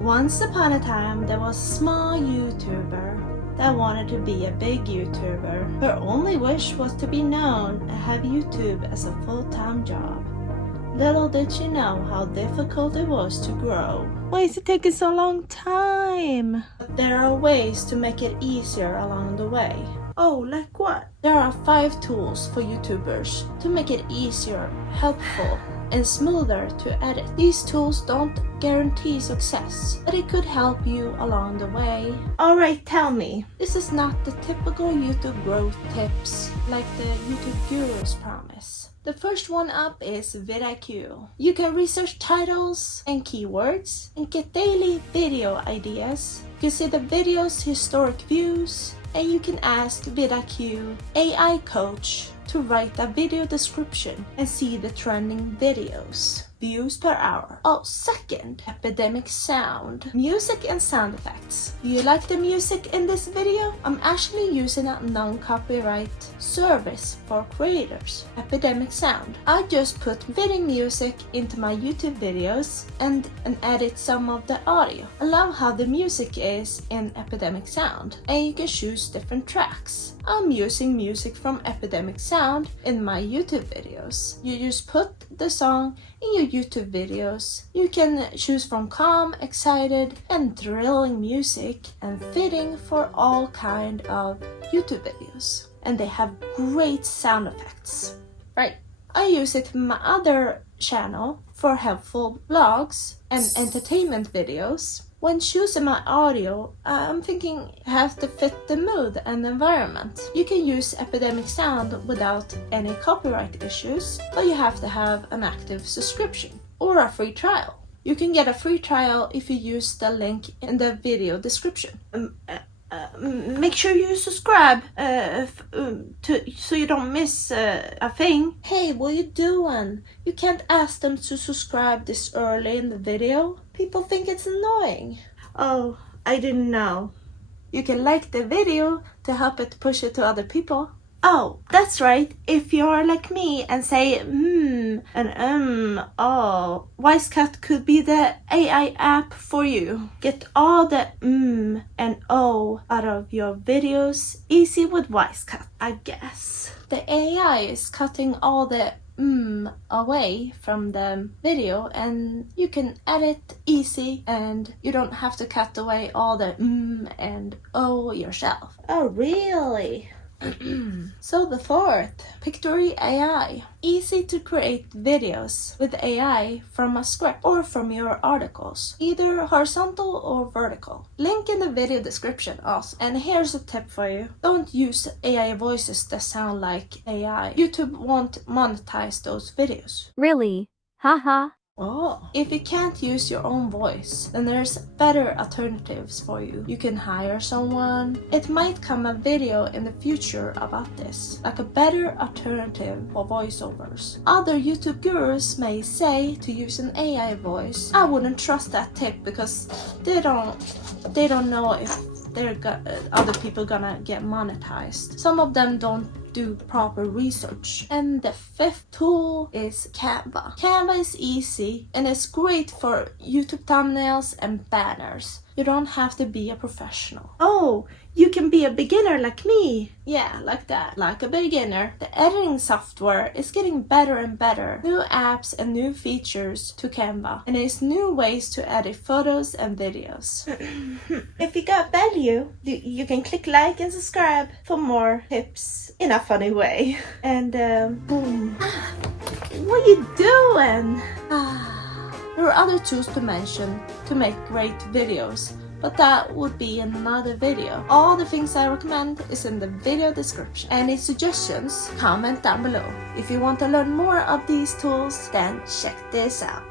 Once upon a time, there was a small YouTuber that wanted to be a big YouTuber. Her only wish was to be known and have YouTube as a full-time job. Little did she know how difficult it was to grow. Why is it taking so long time? But there are ways to make it easier along the way. Oh, like what? There are 5 tools for YouTubers to make it easier, helpful, and smoother to edit. These tools don't guarantee success, but it could help you along the way. Alright, tell me. This is not the typical YouTube growth tips like the YouTube gurus promise. The first one up is vidIQ. You can research titles and keywords and get daily video ideas. You can see the video's historic views, and you can ask vidIQ AI coach to write a video description and see the trending videos. Views per hour. Oh, second, epidemic sound. Music and sound effects. Do you like the music in this video? I'm actually using a non-copyright service for creators, Epidemic Sound. I just put fitting music into my YouTube videos and edit some of the audio. I love how the music is in Epidemic Sound, and you can choose different tracks. I'm using music from Epidemic Sound in my YouTube videos. You just put the song in your YouTube videos. You can choose from calm, excited, and thrilling music and fitting for all kind of YouTube videos. And they have great sound effects. Right. I use it in my other channel for helpful vlogs and entertainment videos. When choosing my audio, I'm thinking I have to fit the mood and environment. You can use Epidemic Sound without any copyright issues, but you have to have an active subscription or a free trial. You can get a free trial if you use the link in the video description. Make sure you subscribe so you don't miss a thing. Hey, what are you doing? You can't ask them to subscribe this early in the video. People think it's annoying. Oh, I didn't know. You can like the video to help it push it to other people. Oh, that's right. If you're like me and say and oh, Wisecut could be the AI app for you. Get all the and oh out of your videos easy with Wisecut, I guess. The AI is cutting all the away from the video, and you can edit easy, and you don't have to cut away all the and oh yourself. Oh, really? So the fourth, Pictory AI. Easy to create videos with AI from a script or from your articles, either horizontal or vertical. Link in the video description also. And here's a tip for you. Don't use AI voices that sound like AI. YouTube won't monetize those videos. Really? Haha. Oh, if you can't use your own voice, then there's better alternatives for you. You can hire someone. It might come a video in the future about this, like a better alternative for voiceovers. Other YouTube gurus may say to use an AI voice. I wouldn't trust that tip because they don't know if other people gonna get monetized. Some of them don't do proper research. And the fifth tool is Canva. Canva is easy and it's great for YouTube thumbnails and banners. You don't have to be a professional. Oh, you can be a beginner like me. Yeah, like that. Like a beginner. The editing software is getting better and better. New apps and new features to Canva. And there's new ways to edit photos and videos. If you got value, you can click like and subscribe for more tips in a funny way. And boom. What are you doing? There are other tools to mention to make great videos, but that would be in another video. All the things I recommend is in the video description. Any suggestions, comment down below. If you want to learn more of these tools, then check this out.